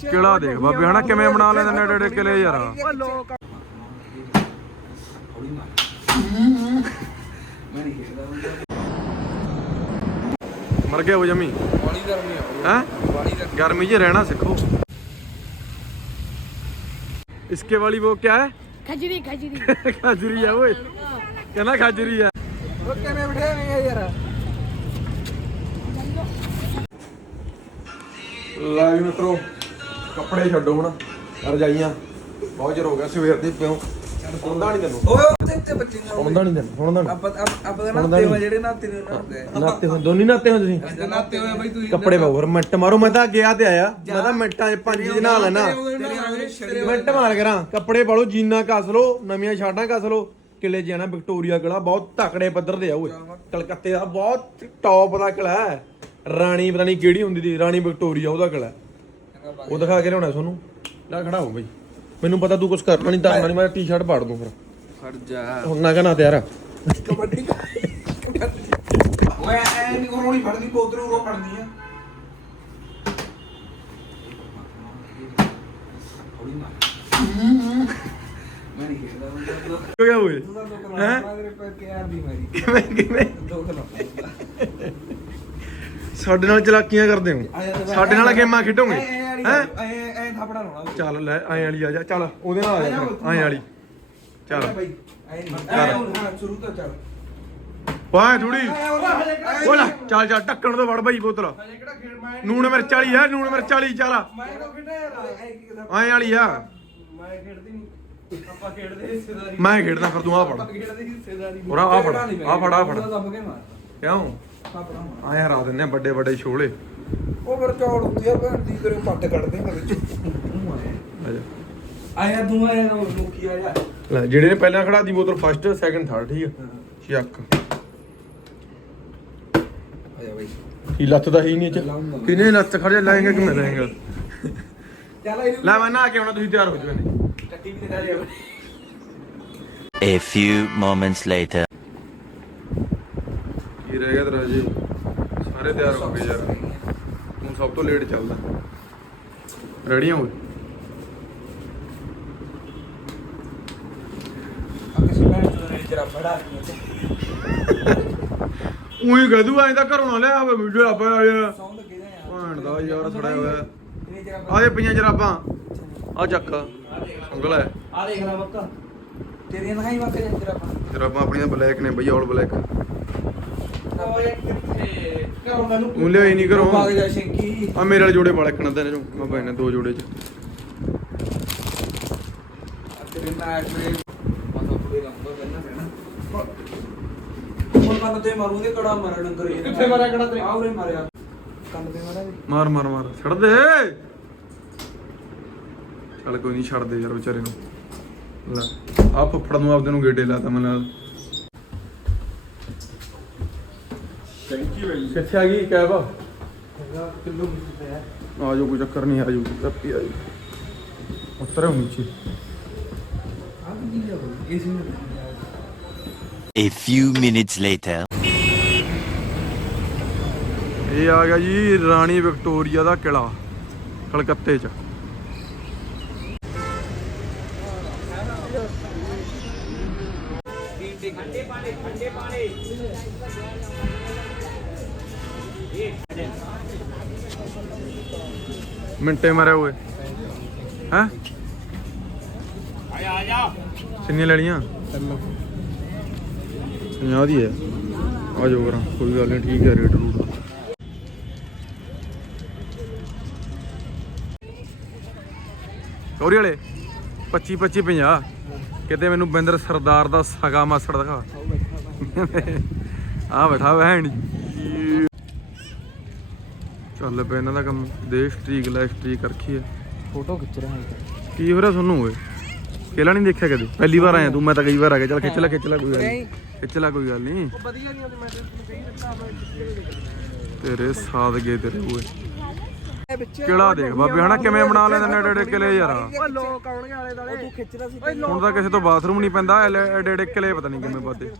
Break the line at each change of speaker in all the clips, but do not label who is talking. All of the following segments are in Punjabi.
ਕਿਲਾ ਦੇਖ ਬਾਬੇ ਹਨਾ ਕਿਵੇਂ ਬਣਾ ਲੈਂਦੇ ਨੇ ਏਡੇ ਏਡੇ ਕਿਲੇ ਯਾਰ
ਓ ਲੋਕ
ਮਰ ਗਿਆ ਉਹ ਜਮੀ
ਬੜੀ ਗਰਮੀ ਆ
ਹੈ
ਬੜੀ ਗਰਮੀ
गर्मी में रहना सीखो इसके वाली वो क्या है
खजरी खजरी
खाजरी है वो कहना खाजरी है
ਉਹ ਕਿਵੇਂ ਬਿਠਾਵੇਂਗਾ ਯਾਰ
ਲੈ ਵੀ ਮਿੱਤਰੋ ਕੱਪੜੇ ਛੱਡੋ ਹੁਣ ਰਜਾਈਆਂ। ਬਹੁਤ ਚਿਰ ਹੋ ਗਿਆ ਸਵੇਰ ਦੀ ਪਿਓ। ਹੁੰਦਾ ਨਹੀਂ ਤੈਨੂੰ।
ਓਏ ਉੱਤੇ ਉੱਤੇ ਬੱਚੇ ਨੂੰ
ਹੁੰਦਾ ਨਹੀਂ ਤੈਨੂੰ ਹੁੰਦਾ ਨਹੀਂ
ਆਪਾਂ ਆਪਾਂ ਤਾਂ ਨਾਤੇ
ਨੀ।
ਹੋਏ ਜਿਹੜੇ ਨਾਤੇ ਨੇ ਦੇ
ਨਾਤੇ ਹੋ ਦੋਨੀ ਨਾਤੇ ਹੋ ਤੁਸੀਂ?
ਨਾਤੇ ਹੋਏ ਬਈ ਤੁਸੀਂ
ਕੱਪੜੇ ਪਾਓ ਮਿੰਟ ਮਾਰੋ ਮੈਂ ਤਾਂ ਗਿਆ ਤੇ ਆਇਆ। ਮੈਂ ਤਾਂ ਮਿੰਟਾਂ 'ਚ ਪੰਜ ਚ ਨਹਾ ਲੈਣਾ ਮਿੰਟ ਮਾਰ ਕਰਾਂ। ਕੱਪੜੇ ਪਾਲੋ ਜੀਨਾ ਕੱਸ ਲੋ ਨਵੀਆਂ ਸ਼ਾਰਟਾਂ ਕੱਸ ਲੋ ਕਿਲੇ ਜਾਣਾ ਵਿਕਟੋਰੀਆ ਕਿਲਾ ਬਹੁਤ ਤਕੜੇ ਪੱਧਰ ਦੇ ਆ ਓਏ। ਕਲਕੱਤੇ ਦਾ ਬਹੁਤ ਟੌਪ ਦਾ ਕਿਲਾ ਹੈ। ਰਾਣੀ ਪਤਾ ਨਹੀਂ ਕਿਹੜੀ ਹੁੰਦੀ ਦੀ ਰਾਣੀ ਵਿਕਟੋਰੀਆ ਉਹਦਾ ਕਿਲਾ ਉਹ ਦਿਖਾ ਕੇ ਲਿਆਉਣਾ ਤੁਹਾਨੂੰ ਲੈ ਖੜਾ ਹੋ ਬਈ। ਮੈਨੂੰ ਪਤਾ ਤੂੰ ਕੁਝ ਕਰਨਾ ਨਹੀਂ ਧਰਨਾ ਨਹੀਂ ਮੈਂ ਟੀ-ਸ਼ਰਟ ਪਾੜ ਦੂੰ ਫਿਰ।
ਖੜ ਜਾ।
ਹੁਣ ਨਾ ਕਹਿਣਾ ਤਿਆਰ ਆ।
ਕਬੱਡੀ ਓਏ ਐ ਨਹੀਂ ਕੋਲੋਂ ਨਹੀਂ ਫੜਦੀ ਪੋਤਰੂ ਉਹ ਫੜਦੀ ਆ। ਮੈਂ ਨਹੀਂ ਖੇਡਦਾ ਹੁੰਦਾ
ਹੋ? ਗਿਆ ਓਏ
ਹੈ
ਕਿਵੇਂ ਕਿਵੇਂ?
ਦੋ ਖਲੋ
ਸਾਡੇ ਨਾਲ ਚਲਾਕੀਆਂ ਕਰਦੇ ਹੋ। ਸਾਡੇ ਨਾਲ ਗੇਮਾਂ ਖੇਡੋਗੇ?
ਹੈ?
ਹੈ
ਐ ਐ ਥਾਪੜਾ ਲਾਉਣਾ
ਚੱਲ ਲੈ ਐਂ ਵਾਲੀ ਆ ਜਾ ਚੱਲ ਉਹਦੇ ਨਾਲ ਆ ਜਾ ਐਂ ਵਾਲੀ ਚੱਲ।
ਬਾਈ ਐ ਨਹੀਂ। ਸ਼ੁਰੂ ਤੋਂ ਚੱਲ।
ਵਾਹ ਥੋੜੀ ਬੋਲਾ ਚੱਲ ਚੱਲ ਢੱਕਣ ਤੋਂ ਵੜ ਬਈ ਬੋਤਲ। ਨੂਣ ਮਿਰਚ ਵਾਲੀ ਆ ਨੂਣ ਮਿਰਚ ਵਾਲੀ ਚੱਲ।
ਐ
ਵਾਲੀ ਆ।
ਮੈਂ ਖੇਡਦੀ ਨਹੀਂ ਆਪਾਂ ਖੇਡਦੇ ਹਿੱਸੇਦਾਰੀ।
ਮੈਂ ਖੇਡਦਾ ਫਿਰ ਤੂੰ ਆ ਫੜ।
ਖੇਡਦੇ ਹਿੱਸੇਦਾਰੀ।
ਹੋਰ ਆਹ ਫੜ, ਆਹ ਫੜ, ਆਹ ਫੜ। ਕਿਉਂ?
ਥਾਪੜਾ ਮਾਰ
ਆਇਆ ਰਾ ਦਿੰਨੇ ਆ ਵੱਡੇ ਵੱਡੇ ਛੋਲੇ।
ਉਹ ਫਿਰ ਚੌੜ ਹੁੰਦੀ ਆ ਭੈਣ ਦੀ ਤੇਰੇ ਪੱਟ ਕੱਢਦੇ ਮੈਂ ਵਿੱਚ
ਆ ਜਾ
ਆਇਆ ਤੂੰ ਆਇਆ ਨਾ ਲੋਕੀ ਆਇਆ
ਲੈ ਜਿਹੜੇ ਨੇ ਪਹਿਲਾਂ ਖੜਾ ਦੀ ਬੋਤਲ ਫਸਟ ਸੈਕੰਡ ਥਰਡ ਠੀਕ ਆ? ਚੱਕ।
ਆਇਆ ਬਾਈ।
ਕੀ ਲੱਤ ਦਾ ਹੀ ਨਹੀਂ ਚ? ਕਿਨੇ ਲੱਤ ਖੜ ਜਾ ਲਾਏਗਾ ਕਿ ਮੈਂ ਲਾਏਗਾ?
ਚੱਲ ਇਹਨੂੰ
ਲੈ ਮੈਂ ਨਾ ਕੇ ਆਉਣਾ ਤੁਸੀਂ ਤਿਆਰ ਹੋ ਜਾਓ ਨੇ
ਟੱਟੀ ਵੀ ਤੇ ਡਾਲਿਆ
A few moments later.
ਰਹਿ ਗਿਆ ਤੇਰਾ ਜੀ। ਸਾਰੇ ਤਿਆਰ ਹੋ ਗਏ ਯਾਰ। ਤੂੰ ਸਭ ਤੋਂ ਲੇਟ ਚੱਲਦਾ। ਰੈਡੀ ਹੋ? ਉਹੀ ਕਹਦੂ ਐਂ ਤਾਂ ਘਰੋਂ ਨਾ ਲਿਆ ਹੋਵੇ ਵੀਡੀਓ ਆਪਾਂ
ਦਾ ਯਾਰ
ਭੈਣ ਦਾ ਯਾਰ ਸੜਿਆ ਹੋਇਆ। ਆਦੇ ਪਈਆਂ ਜਰਾਬਾਂ। ਆ ਚੱਕ। ਉਂਗਲ ਹੈ।
ਆ ਦੇਖ ਲੈ ਬੱਕਾ। ਤੇਰੀਆਂ ਨਾ ਹੀ ਵਕ ਜਰਾ
ਜਰਾਬਾਂ ਆਪਣੀਆਂ ਬਲੈਕ ਨੇ ਬਈ ਆਲ ਬਲੈਕ
ਓਏ ਕਿੱਥੇ ਘਰੋਂ ਮੈਨੂੰ
ਤੂੰ ਲਿਆਈ ਨਹੀਂ ਘਰੋਂ।
ਭਾਗ ਜਾ ਸ਼ੰਕੀ।
ਆ ਮੇਰੇ ਵਾਲੇ ਜੋੜੇ ਵਾਲੇ ਖਣਾ ਤੇ ਇਹਨੂੰ ਮੈਂ ਭਾਈ ਨੇ ਦੋ ਜੋੜੇ ਚ।
ਤੇਰੇ ਨਾਲ ਮੇਰੇ ਪਾਸਾ ਪੂਰੇ ਲੰਬਾ ਕਰਨਾ ਪੈਣਾ ਹੁਣ ਕੰਨ ਤੇ ਮਾਰੂ ਦੇ ਕੜਾ ਮਾਰਨ ਡੰਗਰ ਇਹ
ਕਿੱਥੇ ਮਾਰਿਆ ਕੜਾ ਤੇਰੇ?
ਆ ਉਰੇ ਮਾਰਿਆ। ਕੰਨ ਤੇ ਮਾਰਿਆ ਵੀ।
ਮਾਰ ਮਾਰ ਮਾਰ। ਛੱਡ ਦੇ! ਚੱਲ ਕੋਈ ਨਹੀਂ ਛੱਡ ਦੇ ਯਾਰ ਵਿਚਾਰੇ ਨੂੰ। ਲੈ ਆ ਫੁੱਫੜ ਨੂੰ ਆਪਦੇ ਨੂੰ ਗੇੜੇ ਲਾਤਾ ਮੈਂ ਨਾਲ। ਥੈਂਕ ਯੂ ਕਿੱਥੇ ਆ ਗਈ ਕੈਬ? ਆ
ਕਿਲੋ ਵਿੱਚ ਪਿਆ
ਜਾਓ ਕੋਈ ਚੱਕਰ ਨਹੀਂ ਆ ਜਾਓ ਕੱਪੀ ਆ ਜਾਓ। ਉੱਤਰ ਹੋ ਨੀਚੇ।
ਆ ਕੀ ਲਿਆ ਇਹ ਸੀ
A few minutes later.
ਇਹ ਆ ਗਿਆ ਜੀ ਰਾਣੀ ਵਿਕਟੋਰੀਆ ਦਾ ਕਿਲਾ ਕਲਕੱਤੇ ਚ। ਮਿੰਟੇ ਮਾਰੇ ਹੋਏ। ਹੈ? ਆਇਆ ਆਇਆ ਕਿੰਨੀਆਂ ਲੈਣੀਆਂ 50 ਦੀ ਹੈ। ਆ ਜਾਓ ਕਰਾਂ। ਕੋਈ ਗੱਲ ਨਹੀਂ ਠੀਕ ਹੈ ਰੇਟ ਰੂਟ ਚੋਰੀ ਵਾਲੇ 25 25 50 ਕਿਤੇ ਮੈਨੂੰ ਬਿੰਦਰ ਸਰਦਾਰ ਦਾ ਸਗਾ ਮਾਸੜ ਦਿਖਾ। ਆ ਬੈਠਾ। ਵਹਿਣ ਚੱਲ ਪਿਆ ਇਹਨਾਂ ਦਾ ਕੰਮ। ਦੇ ਸਟ੍ਰੀਕ ਲੈ ਸਟ੍ਰੀਕ ਰੱਖੀ ਹੈ
ਫੋਟੋ ਖਿੱਚ ਰਿਹਾ ਹਾਂ
ਕੀ ਹੋ ਰਿਹਾ ਤੁਹਾਨੂੰ ਓਏ? ਕਿਹੜਾ ਨਹੀਂ ਦੇਖਿਆ ਕਦੇ? ਪਹਿਲੀ ਵਾਰ ਆਇਆ ਤੂੰ ਮੈਂ ਤਾਂ ਕਈ ਵਾਰ ਆ ਗਿਆ। ਚੱਲ ਖਿੱਚ ਲੈ ਖਿੱਚ ਲੈ ਕੋਈ ਗੱਲ ਨਹੀਂ। ਖਿੱਚ ਲੈ ਕੋਈ ਗੱਲ ਨਹੀਂ।
ਵਧੀਆ ਨਹੀਂ ਆਉਂਦੀ ਮੈਂ ਤੈਨੂੰ ਕਹੀ ਦਿੱਤਾ ਮੈਂ
ਤੇਰੇ ਸਾਦਗੇ ਤੇਰੇ ਓਏ। ਕਿਹੜਾ ਦੇਖ ਬਾਬੇ ਹਨਾ? ਕਿਵੇਂ ਬਣਾ ਲੈਂਦੇ ਨੇ ਏਡੇ ਏਡੇ ਕਿਲੇ ਯਾਰ?
ਓ ਲੋਕ ਆਉਣਗੇ ਆਲੇ ਦਾਲੇ ਤੂੰ ਖਿੱਚਦਾ ਸੀ
ਹੁਣ ਤਾਂ ਕਿਸੇ ਤੋਂ ਬਾਥਰੂਮ ਨਹੀਂ ਪੈਂਦਾ ਏਡੇ ਏਡੇ ਕਿਲੇ ਪਤਾ ਨਹੀਂ ਕਿਵੇਂ ਪਾਦੇ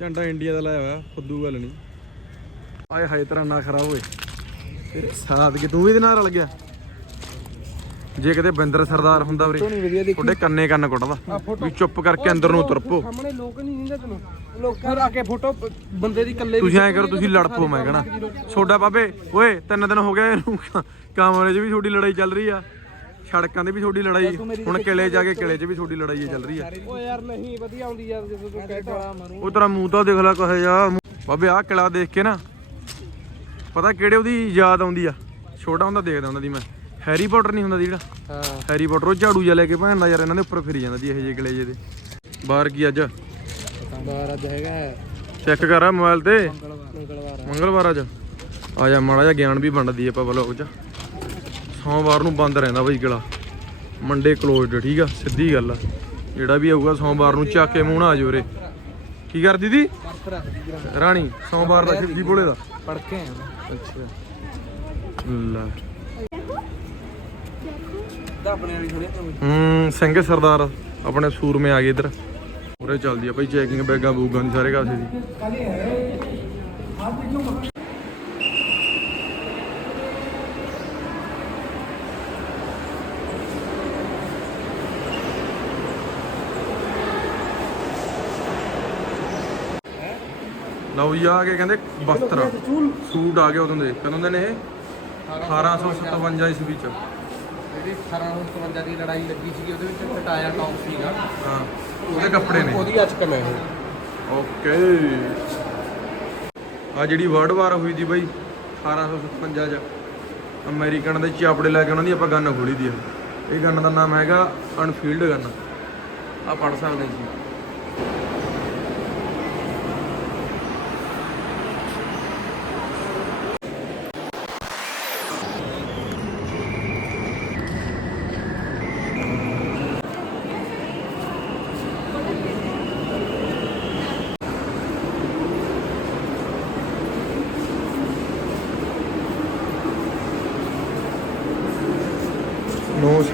ਝੰਡਾ ਇੰਡੀਆ ਦਾ ਲਾਇਆ ਹੋਇਆ ਫੁੱਦੂ ਗੱਲ ਨਹੀਂ। ਆਏ ਹਾਏ ਤੇਰਾ ਨਾ ਖਰਾਬ ਹੋਏ। ਤੇਰੇ ਸਾਥ ਕਿ ਤੂੰ ਵੀ ਇਹਦੇ ਨਾਲ ਰਲ ਗਿਆ। ਜੇ ਕਿਤੇ ਬਿੰਦਰ ਸਰਦਾਰ ਹੁੰਦਾ ਵੀਰੇ ਤੁਹਾਡੇ ਕੰਨੇ ਕੰਨ ਕੁੱਟਦਾ। ਵੀ ਚੁੱਪ ਕਰਕੇ ਅੰਦਰ ਨੂੰ ਤੁਰਪੋ
ਸਾਹਮਣੇ ਲੋਕ ਨਹੀਂ ਦਿੰਦੇ ਤੈਨੂੰ। ਲੋਕਾਂ ਆ ਕੇ ਫੋਟੋ ਬੰਦੇ ਦੀ ਇਕੱਲੇ
ਤੁਸੀਂ ਐਂ ਕਰੋ ਤੁਸੀਂ ਲੜ ਪਓ ਮੈਂ ਕਹਣਾ। ਛੋਡਾ ਬਾਬੇ ਓਏ ਤਿੰਨ ਦਿਨ ਹੋ ਗਏ ਇਹਨੂੰ ਕਮਰੇ 'ਚ ਵੀ ਤੁਹਾਡੀ ਲੜਾਈ ਚੱਲ ਰਹੀ ਆ। ਸੜਕਾਂ 'ਤੇ ਵੀ ਤੁਹਾਡੀ ਲੜਾਈ ਹੁਣ ਕਿਲੇ ਜਾ ਕੇ ਕਿਲੇ 'ਚ ਵੀ ਤੁਹਾਡੀ ਲੜਾਈ ਚੱਲ ਰਹੀ ਆ।
ਓ ਯਾਰ ਨਹੀਂ ਵਧੀਆ ਆਉਂਦੀ ਯਾਰ ਜਦੋਂ ਤੂੰ ਕਹਿਤਾ
ਉਹ ਤੇਰਾ ਮੂੰਹ ਤਾਂ ਦੇਖ ਲੈ ਕਹੇ ਜਾ। ਬਾਬੇ ਆਹ ਕਿਲਾ ਦੇਖ ਕੇ ਨਾ ਪਤਾ ਕਿਹੜੇ ਉਹਦੀ ਯਾਦ ਆਉਂਦੀ ਆ? ਛੋਟਾ ਹੁੰਦਾ ਦੇਖਦਾ ਹੁੰਦਾ ਦੀ ਮੈਂ। ਹੈਰੀ ਪੋਟਰ ਨਹੀਂ ਹੁੰਦਾ ਸੀ ਜਿਹੜਾ?
ਹਾਂ।
ਹੈਰੀ ਪੋਟਰ ਉਹ ਝਾੜੂ ਜਿਹਾ ਲੈ ਕੇ ਭੈਣ ਦਾ ਯਾਰ ਇਹਨਾਂ ਦੇ ਉੱਪਰ ਫਿਰੀ ਜਾਂਦਾ ਸੀ ਇਹ ਜਿਹੇ ਕਿਲੇ ਜਿਹੇ ਦੇ। ਬਾਹਰ ਕੀ ਅੱਜ?
ਬਾਰ ਅੱਜ ਹੈਗਾ
ਚੈੱਕ ਕਰ ਮੋਬਾਈਲ ਤੇ।
ਮੰਗਲਵਾਰ।
ਮੰਗਲਵਾਰ ਅੱਜ। ਆ ਜਾ ਮਾੜਾ ਜਿਹਾ ਗਿਆਨ ਵੀ ਵੰਡਦੀ ਆਪਾਂ ਵਲੋਗ 'ਚ। ਸੋਮਵਾਰ ਨੂੰ ਬੰਦ ਰਹਿੰਦਾ ਬਈ ਕਿਲਾ ਮੰਡੇ ਕਲੋਜ਼ਡ ਠੀਕ ਆ? ਸਿੱਧੀ ਗੱਲ ਆ। ਜਿਹੜਾ ਵੀ ਆਊਗਾ ਸੋਮਵਾਰ ਨੂੰ ਚੱਕ ਕੇ ਮੂੰਹ ਨਾ ਆ ਜਾਓ ਰੇ ਕੀ ਕਰ ਦੀਦੀ?
ਦੀ
ਰਾਣੀ ਸੋਮਵਾਰ ਦਾ ਸ਼ਿਵਜੀ ਭੋਲੇ ਦਾ?
ਪੜ ਕੇ ਆਇਆ
ਅੱਛਾ। ਲੈ।
ਤਾਂ ਆਪਣੇ ਵਾਲੀ ਥੋੜੀ
ਹੂੰ ਸਿੰਘ ਸਰਦਾਰ ਆਪਣੇ ਸੂਰਮੇ ਆ ਗਏ ਇੱਧਰ। ਉਰੇ ਚੱਲਦੀ ਆ ਭਾਈ ਚੈਕਿੰਗ ਬੈਗਾਂ ਬੂਗਾਂ ਦੀ ਸਾਰੇ ਕਾਸੇ ਦੀ। ਲਓ ਜੀ ਆ ਕੇ ਕਹਿੰਦੇ ਵਸਤਰ ਸੂਟ ਆ ਗਏ ਉਦੋਂ ਦੇ ਕਦੋਂ ਦੇ ਨੇ ਇਹ? 1857 ਈਸਵੀ ਚ।
ਜਿਹੜੀ 1857 ਦੀ ਲੜਾਈ ਲੱਗੀ ਸੀਗੀ ਉਹਦੇ ਵਿੱਚ ਕਟਾਇਆ ਟੌਪ ਸੀਗਾ।
ਹਾਂ ਉਹਦੇ ਕੱਪੜੇ ਨੇ।
ਉਹਦੀ ਅਚਕਨ ਹੈ ਇਹ
ਓਕੇ। ਆ ਜਿਹੜੀ ਵਰਲਡ ਵਾਰ ਹੋਈ ਦੀ ਬਾਈ 1857 ਚ। ਅਮਰੀਕਨ ਦੇ ਚਾਪੜੇ ਲੈ ਕੇ ਉਹਨਾਂ ਦੀ ਆਪਾਂ ਗਨ ਖੋਲੀ ਦੀ ਇਹ ਗਨ ਦਾ ਨਾਮ ਹੈਗਾ ਅਨਫੀਲਡ ਗਨ। ਆ ਪੜ ਸਕਦੇ ਜੀ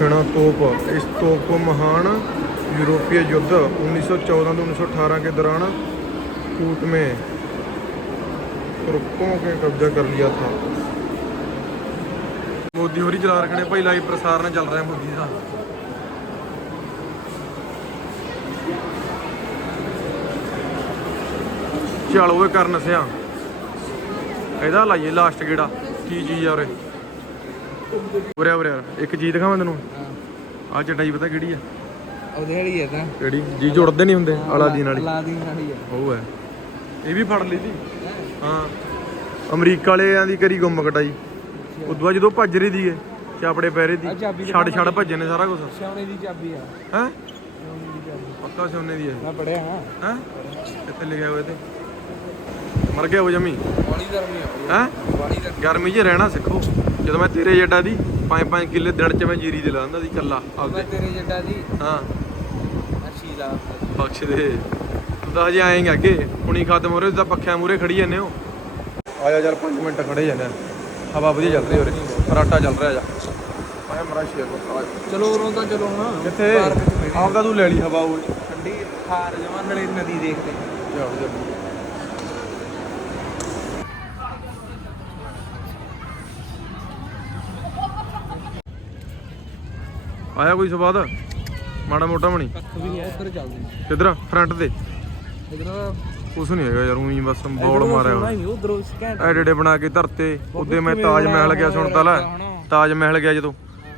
ਨੌ ਸੈਨਾ ਤੋਪ ਇਸ ਤੋਪ को महान यूरोपीय युद्ध 1914 ਤੋਂ 1918 के दौरान कूट में तुर्कों के कब्जा कर लिया था ਮੋਦੀ ਹੋਰੀ ਚਲਾ ਰੱਖਣੇ ਭਾਈ ਲਾਈਵ ਪ੍ਰਸਾਰਣ ਚੱਲ ਰਿਹਾ ਮੋਦੀ ਦਾ ਚੱਲ ਓਏ ਕਰਨ ਸਿਆ ਇਹਦਾ ਲਾਈਏ ਲਾਸਟ ਗੇੜਾ ਕੀ ਚੀਜ਼ ਆ ਉਰੇ ਉਰੇ ਉਰੇ ਇੱਕ ਚੀਜ਼ ਦਿਖਾਵਾਂ ਤੈਨੂੰ? ਆ ਚਟਾਈ ਪਤਾ ਕਿਹੜੀ ਆ?
ਉਹਦੇ ਵਾਲੀ ਹੈ ਤਾਂ।
ਕਿਹੜੀ? ਜੀ ਜੁੜਦੇ ਨਹੀਂ ਹੁੰਦੇ ਅਲਾਦੀਨ ਵਾਲੀ।
ਅਲਾਦੀਨ ਵਾਲੀ ਹੈ
ਉਹ ਹੈ। ਇਹ ਵੀ ਫੜ ਲਈ ਸੀ? ਹਾਂ। ਅਮਰੀਕਾ ਵਾਲਿਆਂ ਦੀ ਕਰੀ ਗੁੰਮ ਕਟਾਈ। ਉਦੋਂ ਬਾਅਦ ਜਦੋਂ ਭੱਜ ਰਹੀ ਦੀ ਏ ਚਾਪੜੇ ਪੈ ਰਹੀ
ਆਹ ਚਾਬੀ
ਦੀ ਛੱਡ ਛੱਡ ਭੱਜੇ ਨੇ ਸਾਰਾ ਕੁਝ
ਸੋਨੇ ਦੀ ਚਾਬੀ ਆ।
ਹੈ? ਪੱਕਾ ਸੋਨੇ ਦੀ ਹੈ
ਮੈਂ ਪੜਿਆ ਹਾਂ।
ਹੈ? ਕਿੱਥੇ ਲਿਖਿਆ ਹੋਇਆ ਤੇ ਮਰ ਗਿਆ ਉਹ ਜਮੀ।
ਵਾਲੀ ਗਰਮੀ ਆ।
ਹੈ? ਗਰਮੀ 'ਚ ਰਹਿਣਾ ਸਿੱਖੋ। ਜਦੋਂ ਮੈਂ ਤੇਰੇ ਜੱਡਾ ਦੀ 5-5 ਕਿੱਲੇ ਦਿਨ 'ਚ ਮੈਂ ਜੀਰੀ ਦੇ ਲਾਉਂਦਾ ਸੀ ਕੱਲਾ
ਮੈਂ
ਆਪਦੇ
ਤੇਰੇ ਜੱਟਾ ਦੀ
ਹਾਂ।
ਅੱਛੀ ਲਾ
ਬਖਸ਼ ਦੇ। ਤੂੰ ਤਾਂ ਹਜੇ ਆਏਂਗਾ ਅੱਗੇ। ਹੁਣੀ ਖਤਮ ਹੋ ਰਿਹਾ ਤਾਂ ਪੱਖਿਆਂ ਮੂਰੇ ਖੜੀ ਜਾਂਦੇ ਹੋ। ਆ ਜਾ ਯਾਰ 5 ਮਿੰਟ ਖੜੇ ਜਾਂਦੇ ਆ। ਹਵਾ ਵਧੀਆ ਚੱਲ ਰਹੀ ਹੋ ਰਹੀ ਚੱਲ ਰਿਹਾ ਜਾ। ਆਇਆ ਮਰਾ ਸ਼ੇਰ ਆ
ਚਲੋ ਉਰੋਂ ਤਾਂ ਚਲੋ ਹਾਂ
ਕਿੱਥੇ?
ਪਾਰਕ ਚ ਬੈਠੇ।
ਆਪਦਾ ਤੂੰ ਲੈ ਲਈ ਹਵਾ ਉਹ।
ਠੰਡੀ ਖਾਰ ਜਮਾਂ ਨਾਲੇ ਨਦੀ ਦੇਖਦੇ।
ਜਾ ਜਾ ਆਇਆ ਕੋਈ ਸਵਾਦ? ਮਾੜਾ ਮੋਟਾ ਬਣੀ?
ਵੀ ਨਹੀਂ ਉੱਧਰ ਚੱਲਦੇ
ਕਿਧਰ ਫਰੰਟ ਤੇ?
ਇਧਰ
ਕੁਛ ਨਹੀਂ ਹੈਗਾ ਯਾਰ ਉਹੀ ਬਸ ਬੌਲ ਮਾਰਿਆ। ਹੋਇਆ
ਨਹੀਂ ਉਧਰੋਂ
ਐਡੇਡੇ ਬਣਾ ਕੇ ਧਰਤੇ। ਉਹਦੇ ਮੈਂ ਤਾਜ ਮਹਿਲ ਗਿਆ ਸੁਣਤਾ ਲੈ। ਤਾਜ ਮਹਿਲ ਗਿਆ ਜਦੋਂ।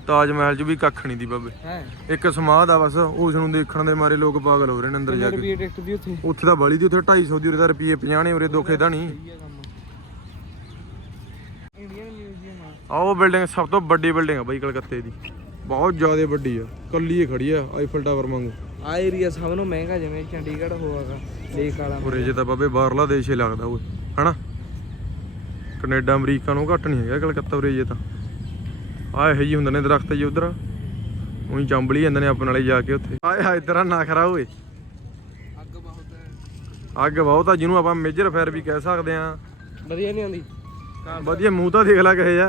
ਤਾਜ ਮਹਿਲ 'ਚ ਵੀ ਕੱਖ ਨਹੀਂ ਦੀ ਬਾਬੇ।
ਹੈ।
ਇੱਕ ਸਮਾਧ ਆ ਬਸ ਉਸ ਨੂੰ ਦੇਖਣ ਦੇ ਮਾਰੇ ਲੋਕ ਪਾਗਲ ਹੋ ਰਹੇ ਨੇ ਅੰਦਰ ਜਾ ਕੇ।
ਰੁਪਏ ਟਿਕਟ ਦੀ ਉੱਥੇ?
ਉੱਥੇ ਤਾਂ ਬਲੀ ਦੀ ਉੱਥੇ 250 ਦੀ ਉਰੇ ਤਾਂ ਰੁਪਏ 50 ਨੇ ਉਰੇ ਦੋਖੇ ਦਾ ਨਹੀਂ।
ਇਹ ਕੰਮ। ਇੰਡੀਅਨ ਮਿਊਜ਼ੀਅਮ ਆ।
ਆਹ ਉਹ ਬਿਲਡਿੰਗ ਸਭ ਤੋਂ ਵੱਡੀ ਬਿਲਡਿੰਗ ਆ ਬਾਈ ਕਲਕੱਤੇ ਦੀ। ਬਹੁਤ ਜ਼ਿਆਦਾ ਵੱਡੀ ਆ। ਕੱਲੀ ਹੀ ਖੜੀ ਆ ਆਈਫਲ ਟਾਵਰ ਵਾਂਗੂ।
ਆ ਏਰੀਆ ਸਭ ਨੂੰ ਮਹਿੰਗਾ ਜਿਵੇਂ ਚੰਡੀਗੜ੍ਹ ਹੋਵਾਗਾ ਲੇਕ ਵਾਲਾ।
ਉਰੇ ਜੇ ਤਾਂ ਬਾਬੇ ਬਾਹਰਲਾ ਦੇਸ਼ ਹੀ ਲੱਗਦਾ ਓਏ ਹਨਾ? ਕੈਨੇਡਾ ਅਮਰੀਕਾ ਨੂੰ ਘੱਟ ਨਹੀਂ ਹੈਗਾ ਕਲਕੱਤਾ ਉਰੇ ਜੇ ਤਾਂ। ਆ ਇਹੋ ਜਿਹੇ ਹੁੰਦੇ ਨੇ ਦਰਖਤ ਜੀ ਉਧਰ। ਉਹੀ ਚੰਬਲੀ ਜਾਂਦੇ ਨੇ ਆਪਣੇ ਨਾਲੇ ਜਾ ਕੇ ਉੱਥੇ। ਆਏ ਹਾਏ ਤੇਰਾ ਨਾ ਖਰਾ ਓਏ।
ਅੱਗ ਬਹੁਤ ਹੈ।
ਅੱਗ ਬਹੁਤ ਆ ਜਿਹਨੂੰ ਆਪਾਂ ਮੇਜਰ ਫਾਇਰ ਵੀ ਕਹਿ ਸਕਦੇ ਆ
ਵਧੀਆ ਨਹੀਂ ਆਉਂਦੀ।
ਵਧੀਆ ਮੂੰਹ ਤਾਂ ਦੇਖ ਲੈ ਕਹੇ ਜਾ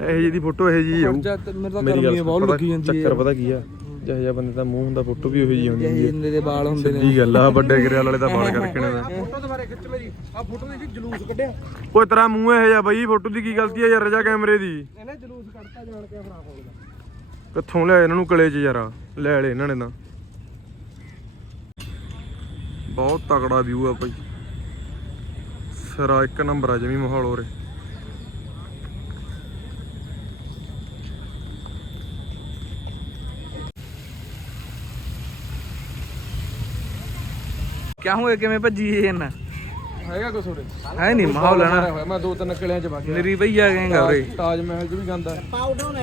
ਇਹੋ ਜਿਹੀ ਦੀ ਫੋਟੋ ਇਹੋ ਆਊ।
ਜਦ ਮੇਰੇ
ਗੱਲ
ਬਹੁਤ ਲੱਗੀ ਜਾਂਦੀ ਹੈ।
ਚੱਕਰ ਪਤਾ ਕੀ ਆ? ਜਿਹੋ ਜਿਹਾ ਬੰਦੇ ਦਾ ਮੂੰਹ ਹੁੰਦਾ ਫੋਟੋ ਵੀ ਉਹੀ ਜੀ ਹੁੰਦੀ
ਜਿਹੇ ਜਿੰਦੇ ਦੇ ਵਾਲ ਹੁੰਦੇ ਨੇ।
ਸਿੱਧੀ ਗੱਲ ਆ ਵੱਡੇ ਗਰੇਲ ਵਾਲੇ ਦਾ ਬਾਲ ਕਰਕੇ ਨੇ।
ਫੋਟੋ ਦੁਬਾਰੇ ਖਿੱਚ ਮੇਰੀ। ਆ ਫੋਟੋ ਦੇ ਵਿੱਚ ਜਲੂਸ ਕੱਢਿਆ।
ਓਏ ਤੇਰਾ ਮੂੰਹ ਇਹੋ ਜਿਹਾ ਬਈ ਫੋਟੋ ਦੀ ਕੀ ਗਲਤੀ ਆ ਯਾਰ ਰਜਾ ਕੈਮਰੇ ਦੀ।
ਇਹਨੇ ਜਲੂਸ ਕੱਢਤਾ ਜਾਣ ਕੇ ਫਰਾ ਫੋਨ
ਕਿੱਥੋਂ ਲਿਆ ਇਹਨਾਂ ਨੂੰ ਕਲੇ 'ਚ ਯਾਰ? ਲੈ ਲੈ ਇਹਨਾਂ ਨੇ ਤਾਂ। ਬਹੁਤ ਤਕੜਾ ਵਿਊ ਆ ਭਾਈ ਸਰਾ ਇੱਕ ਨੰਬਰ ਆ ਜਮੀ ਮਾਹੌਲ ਹੋ
ਕਿਆ ਹੋਇਆ? ਕਿਵੇਂ ਭੱਜੀ ਇਹਨਾਂ?
ਹੈਗਾ ਕੁਛ ਉਰੇ
ਹੈ ਨਹੀਂ ਮਾਹੌਲ ਹੈ ਨਾ।
ਹੋਇਆ ਮੈਂ ਦੋ ਤਿੰਨ ਕਿਲਿਆਂ 'ਚ ਵਗ
ਮੇਰੀ ਭਈਆ ਗਏਗਾ ਉਰੇ।
ਤਾਜ ਮਹਿਲ 'ਚ ਵੀ ਗੰਦਾ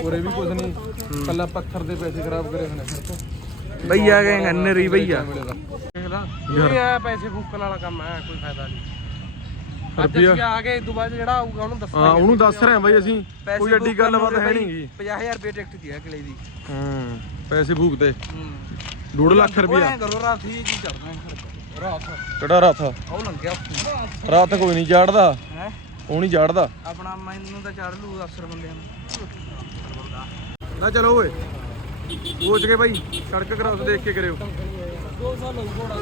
ਉਰੇ ਵੀ ਕੁਝ ਨਹੀਂ। ਕੱਲਾ ਪੱਥਰ ਦੇ ਪੈਸੇ ਖਰਾਬ ਕਰੇ ਹੋਣੇ ਫਿਰ ਤੋਂ।
ਭਈਆ ਗਏਗਾ ਨਰੀ ਭਈਆ।
ਇਹ ਆ ਪੈਸੇ ਫੂਕਣ ਵਾਲਾ ਕੰਮ ਹੈ ਕੋਈ ਫਾਇਦਾ ਨਹੀਂ। ਅੱਜ ਅਸੀਂ ਆ ਗਏ ਬਾਅਦ ਜਿਹੜਾ ਆਊਗਾ ਉਹਨੂੰ ਦੱਸਾਂਗੇ।
ਹਾਂ ਉਹਨੂੰ ਦੱਸ ਰਹੇ ਆ ਬਾਈ ਅਸੀਂ। ਕੋਈ ਐਡੀ ਗੱਲਬਾਤ ਹੈ ਨਹੀਂਗੀ
50000 ਰੁਪਏ ਟਿਕਟ ਦੀ ਹੈ ਕਿਲੇ ਦੀ।
ਹੂੰ ਪੈਸੇ ਭੂਕਦੇ
ਹੂੰ।
2 ਲੱਖ ਰੁਪਇਆ।
ਐਂ ਕਰੋ ਰਾਤ ਹੀ ਕੀ ਕਰਨਾ ਰਾਤ।
ਕਿਹੜਾ ਰਾਥ
ਉਹ ਲੰਘਿਆ
ਰਾਤ ਕੋਈ ਨਹੀਂ ਚੜਦਾ
ਹੈ?
ਉਹ ਨਹੀਂ ਚੜਦਾ
ਆਪਣਾ ਮੈਨੂੰ ਤਾਂ ਚੜ ਲੂ ਅਫਸਰ ਬੰਦਿਆਂ ਨੂੰ।
ਨਾ ਚਲੋ ਓਏ। ਸੋਚ ਕੇ ਭਾਈ ਸੜਕ ਕਰਾਸ ਦੇਖ ਕੇ ਕਰਿਓ।
2 ਸਾਲ ਹੋ ਘੋੜਾ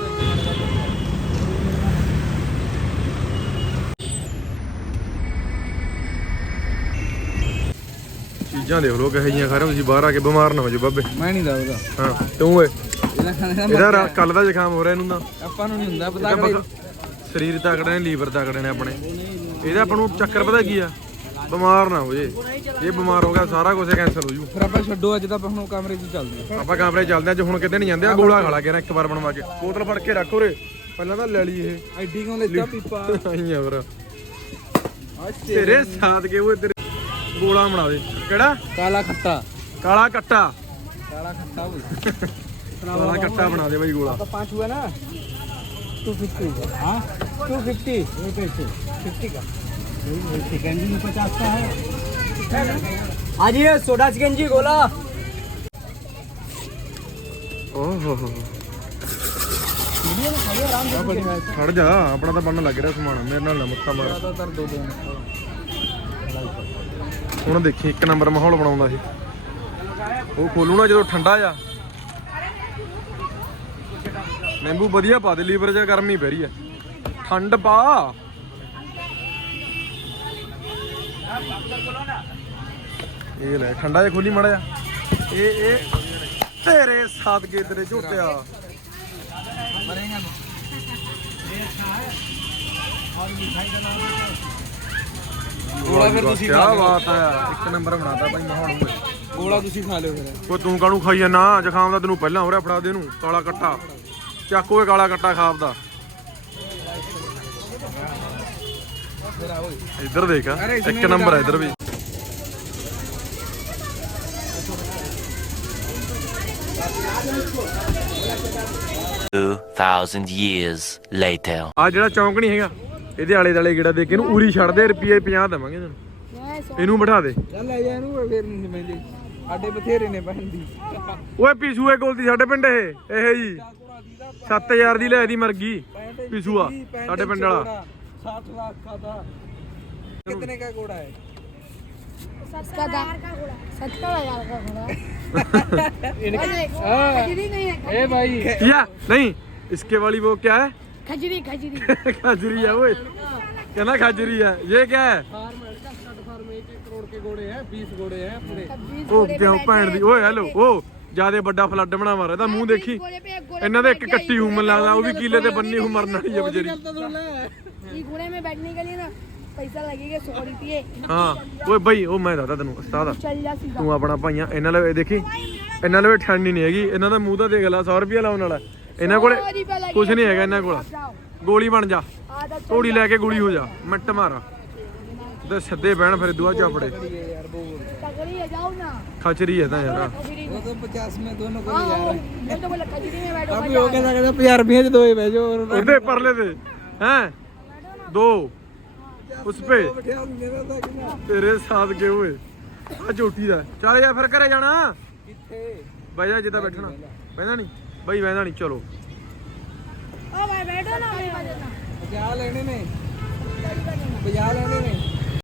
ਚੀਜ਼ਾਂ ਦੇਖ ਲੋ ਕਹੇ ਜੀਆਂ ਖਾ ਰਹੇ ਤੁਸੀਂ ਬਾਹਰ ਆ ਕੇ ਬਿਮਾਰ ਨਾ ਹੋ ਜਾਓ ਬਾਬੇ।
ਮੈਂ ਨਹੀਂ ਦਊਗਾ
ਹਾਂ ਤੂੰ ਓਏ। ਇਹਦਾ ਕੱਲ ਦਾ ਜ਼ੁਕਾਮ ਹੋ ਰਿਹਾ ਇਹਨੂੰ ਤਾਂ।
ਆਪਾਂ ਨੂੰ ਨਹੀਂ ਹੁੰਦਾ ਪਤਾ
ਪਤਾ- ਸਰੀਰ ਤਕੜੇ ਨੇ ਲੀਵਰ ਤਕੜੇ ਨੇ ਆਪਣੇ। ਇਹਦਾ ਆਪਾਂ ਨੂੰ ਚੱਕਰ ਪਤਾ ਕੀ ਆ? ਬਿਮਾਰ ਨਾ ਹੋ ਜੇ ਇਹ ਬਿਮਾਰ ਹੋ ਗਿਆ ਸਾਰਾ ਕੁਝ ਕੈਂਸਲ ਹੋ ਜੂ।
ਫਿਰ ਆਪਾਂ ਛੱਡੋ ਅੱਜ ਤਾਂ ਆਪਾਂ ਹੁਣ ਕਮਰੇ 'ਚ ਚੱਲਦੇ
ਆਪਾਂ ਕਮਰੇ 'ਚ ਚੱਲਦੇ ਅੱਜ ਹੁਣ ਕਿਤੇ ਨਹੀਂ ਜਾਂਦੇ। ਆ ਗੋਲਾ ਖਾ ਲਾ ਕੇ ਨਾ ਇੱਕ ਵਾਰ ਬਣਵਾ ਕੇ। ਬੋਤਲ ਫੜ ਕੇ ਰੱਖ ਉਰੇ। ਪਹਿਲਾਂ ਤਾਂ ਲੈ ਲਈ ਇਹ।
ਐਡੀ ਕਿਉਂ ਲੈਤਾ ਪੀਪਾ?
ਆਈਆਂ ਵੀਰ ਤੇਰੇ ਸਾਥ ਕੇ ਉਹ ਤੇਰੇ ਗੋਲਾ ਬਣਾ ਦੇ। ਕਿਹੜਾ?
ਕਾਲਾ ਖੱਟਾ।
ਕਾਲਾ ਕੱਟਾ।
ਕਾਲਾ ਖੱਟਾ ਬੋਲ
ਕਾਲਾ ਕੱਟਾ ਬਣਾ ਦੇ ਬਾਈ ਗੋਲਾ
तो पाँच हुआ ना टू फिफ्टी हाँ टू फिफ्टी कैसे फिफ्टी का चिकन भी पचास का है आज ये सोडा चिकन जी गोला
ਓਹ ਹੋ ਖੜ ਜਾ ਆਪਣਾ ਤਾਂ ਬਣਨ ਲੱਗ ਰਿਹਾ ਸਮਾਨ ਮੇਰੇ ਨਾਲ ਨਾ ਮੁੱਕਾ ਮਾਰ
ज्यादातर दो दिन
ਹੁਣ ਦੇਖੀ ਇੱਕ ਨੰਬਰ ਮਾਹੌਲ ਬਣਾਉਂਦਾ ਸੀ ਉਹ ਖੋਲੂ ਨਾ ਜਦੋਂ ਠੰਡਾ ਆ ਨਿੰਬੂ ਵਧੀਆ ਪਾ ਦੇ, ਲੀਵਰ ਜਾਂ ਗਰਮੀ ਪੈ ਰਹੀ ਆ ਠੰਡ ਪਾ। ਇਹ ਲੈ, ਠੰਡਾ ਜਿਹਾ ਖੋਲੀ ਮੜਾ ਇਹ ਇਹ ਤੇਰੇ ਸਾਥ ਗੇ ਤੇਰੇ ਝੋਟਿਆ।
ਮਰੇਗਾ
ਨੂੰ ਇਹ ਖਾ ਔਰ ਮਿਠਾਈ ਦਾ ਨਾਮ ਥੋੜਾ ਫਿਰ ਤੁਸੀਂ ਕੀ ਬਾਤ ਆ ਇੱਕ ਨੰਬਰ ਬਣਾਤਾ ਭਾਈ ਮਾਹੌਲ ਨੂੰ
ਗੋਲਾ ਤੁਸੀਂ ਖਾ ਲਿਓ ਫਿਰ।
ਉਹ ਤੂੰ ਕਾਹਨੂੰ ਖਾਈ ਨਾ ਜ਼ੁਕਾਮ ਦਾ ਤੈਨੂੰ ਪਹਿਲਾਂ ਹੋ ਰਿਹਾ ਫੜਾ ਦੇ ਇਹਨੂੰ ਕਾਲਾ ਕੱਟਾ। ਚੱਕੋ ਇਹ ਕਾਲਾ ਕੱਟਾ ਖਾਪਦਾ ਇੱਧਰ ਦੇਖ ਇੱਕ ਨੰਬਰ ਹੈ ਇੱਧਰ ਵੀ।
thousand years later.
ਆ ਜਿਹੜਾ ਚੌਂਕ ਨਹੀਂ ਹੈਗਾ ਇਹਦੇ ਆਲੇ ਦਾਲੇ ਗੇੜਾ ਦੇ ਕੇ ਇਹਨੂੰ ਉਰੀ ਛੱਡ ਦੇ ਰੁਪਏ 50 ਦੇਵਾਂਗੇ ਇਹਨੂੰ। ਇਹਨੂੰ ਬਿਠਾ ਦੇ।
ਚੱਲ ਲੈ ਜਾ ਇਹਨੂੰ ਫਿਰ ਨਹੀਂ ਸਾਡੇ ਬਥੇਰੇ ਨੇ ਭੈਣ ਦੀ
ਓਏ ਪੀਸੂਏ ਕੋਲ ਦੀ ਸਾਡੇ ਪਿੰਡ ਇਹ ਇਹ ਜੀ 7000 ਦੀ ਲੈ ਦੀ ਮਰ ਗਈ ਪੀਸੂਆ ਸਾਡੇ ਪਿੰਡ ਵਾਲਾ
60 लाख का था कितने का घोड़ा है
सत्तर का घोड़ा सत्तर हजार का घोड़ा खजरी नहीं है
ए भाई
क्या नहीं इसके वाली वो क्या है
खजरी खजरी
खाजरी है वो कहना खाजरी है ये क्या है
ਕਰੋੜ ਕੇ ਘੋੜੇ ਹੈ 20 ਘੋੜੇ ਹੈ ਪੂਰੇ
ਉਹ ਕਿਉਂ ਭੈਣ ਦੀ ਓਏ ਹੈਲੋ ਉਹ ਜਿਆਦੇ ਵੱਡਾ ਫਲੱਡ ਬਣਾ ਮਾਰਿਆ ਤਾਂ ਮੂੰਹ ਦੇਖੀ
घोड़े पे एक घोड़े
ਇਹਨਾਂ ਦੇ ਇੱਕ ਕੱਟੀ ਹੂੰ ਮੈਨੂੰ ਲੱਗਦਾ ਉਹ ਵੀ ਕੀਲੇ ਤੇ ਬੰਨੀ ਹੂੰ ਮਰਨ ਵਾਲੀ ਹੈ ਵਿਚਾਰੀ
ये घोड़े में बैठने के लिए ना पैसा लगेगा सौ रुपये
ਹਾਂ ਓਏ ਬਈ ਉਹ ਮੈਂ ਦੱਸਦਾ ਤੈਨੂੰ ਉਸਤਾਦ ਆ
चल जा सीधा
ਤੂੰ ਆਪਣਾ ਭਾਈਆਂ ਇਹਨਾਂ ਲਵੇ ਦੇਖੀ ਇਹਨਾਂ ਲਵੇ ਠੰਡੀ ਨਹੀਂ ਹੈਗੀ ਇਹਨਾਂ ਦਾ ਮੂੰਹ ਤਾਂ ਦੇਖ ਲੈ 100 ਰੁਪਏ ਲਾਉਣ ਵਾਲਾ ਇਹਨਾਂ ਕੋਲੇ
सौ रुपया लगेगा
ਕੁਝ ਨਹੀਂ ਹੈਗਾ ਇਹਨਾਂ ਕੋਲ
आप जाओ
ਗੋਲੀ ਬਣ ਜਾ
आधा
ਘੋੜੀ ਲੈ ਕੇ ਗੋਲੀ ਹੋ ਜਾ ਮਿੰਟ ਮਾਰ ਤੇ ਸਿੱਧੇ ਬਹਿਣ ਫਿਰ ਦੁਆ ਚਾਪੜੇ
खजरी है जाओ ना
ਖਚਰੀ ਹੈ ਤਾਂ ਯਾਰ
खजरी
वो तो 50 में दोनों को
हाँ
ले जा
हाँ,
रहे हैं
मैं तो बोला खजरी में बैठो
अभी हो गया था 50 रुपये च दो ही भेजो और
ਉਹਦੇ ਪਰਲੇ ਤੇ ਹੈ ਦੋ ਉਸ ਪੇ
बिठा मेरा था कि ना
ਤੇਰੇ ਸਾਥ ਕੇ ਓਏ ਆ ਝੋਟੀ ਦਾ ਚੱਲ ਯਾਰ ਫਿਰ ਘਰੇ ਜਾਣਾ
किथे
ਬਹਿ ਜਾ ਜਿੱਦਾਂ ਬੈਠਣਾ ਬਹਿਣਾ ਨਹੀਂ ਬਈ ਬਹਿਣਾ ਨਹੀਂ ਚਲੋ
ओ भाई बैठो ना
50 लेने ने 50 लेने ने